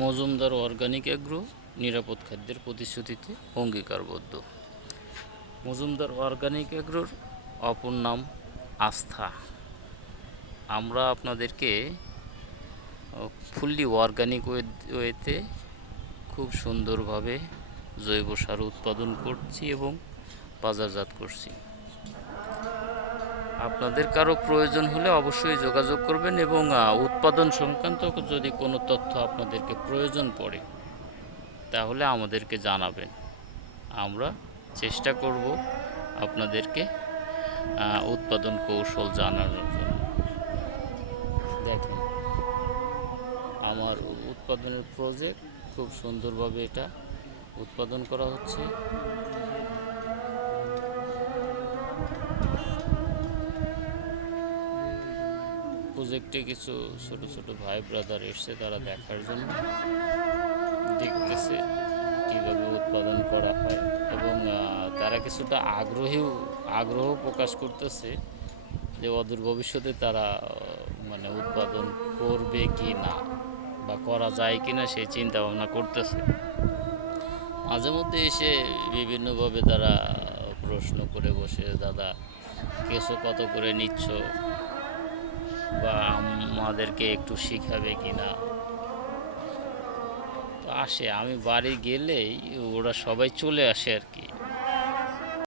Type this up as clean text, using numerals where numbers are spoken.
Majumdar organic agro নিরাপদ খাদ্যের প্রতিশ্রুতিতে অঙ্গীকারবদ্ধ। মজুমদার অর্গানিক এগ্রোর অপর নাম আস্থা। আমরা আপনাদেরকে ফুললি অর্গানিক ওয়েতে খুব সুন্দরভাবে জৈব সার উৎপাদন করছি এবং বাজারজাত করছি। আপনাদের কারো প্রয়োজন হলে অবশ্যই যোগাযোগ করবেন এবং উৎপাদন সংক্রান্ত যদি কোনো তথ্য আপনাদেরকে প্রয়োজন পড়ে তাহলে আমাদেরকে জানাবেন। আমরা চেষ্টা করব আপনাদেরকে উৎপাদন কৌশল জানানোর জন্য। দেখেন আমার উৎপাদনের প্রজেক্ট, খুব সুন্দরভাবে এটা উৎপাদন করা হচ্ছে। প্রজেক্টে কিছু ছোট ছোট ভাই ব্রাদার এসছে, তারা দেখার জন্য দেখতেছে কীভাবে উৎপাদন করা হয় এবং তারা কিছুটা আগ্রহ প্রকাশ করতেছে যে অদূর ভবিষ্যতে তারা মানে উৎপাদন করবে কি না বা করা যায় কি না সেই চিন্তা ভাবনা করতেছে। মাঝে মধ্যে এসে বিভিন্নভাবে তারা প্রশ্ন করে বসে, দাদা কেঁচো কত করে নিচ্ছ বা আমাদেরকে একটু শিখাবে কি না। তো আসে, আমি বাড়ি গেলেই ওরা সবাই চলে আসে আর কি।